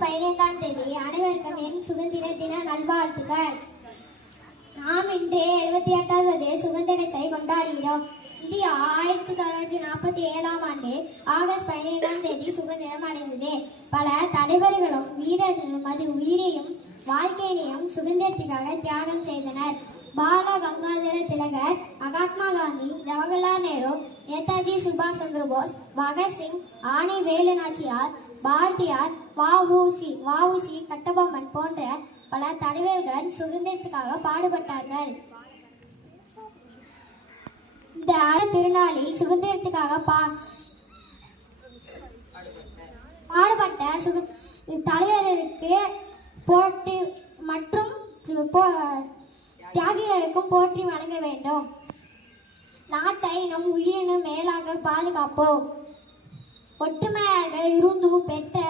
August 15ஆம் தேதி அனைவருக்கும் என் சுதந்திர தின நல்வாழ்த்துக்கள். நாம் இன்று 78வது சுதந்திரத்தை கொண்டாடுகிறோம். இந்தியா 1947ஆம் ஆண்டு ஆகஸ்ட் 15ஆம் தேதி சுதந்திரம் அடைந்தது. பல தலைவர்களும் வீரர்களும் அது உயிரையும் வாழ்க்கையையும் சுதந்திரத்துக்காக தியாகம் செய்தனர். பால கங்காதர திலகர், மகாத்மா காந்தி, ஜவஹர்லால் நேரு, நேதாஜி சுபாஷ் சந்திர போஸ், பகத்சிங், ஆணி வேலு நாச்சியார், பாரதியார், வ.உ.சி. கட்டபொம்மன் போன்ற பல தலைவர்கள் சுதந்திரத்துக்காக பாடுபட்டார்கள். இந்த திருநாளில் சுதந்திரத்துக்காக பாடுபட்ட தலைவர்களுக்கு போற்றி மற்றும் தியாகிகளுக்கும் போற்றி வணங்க வேண்டும். நாட்டை நம் உயிரினும் மேலாக பாதுகாப்போம். ஒற்றுமையாக இருந்து பெற்ற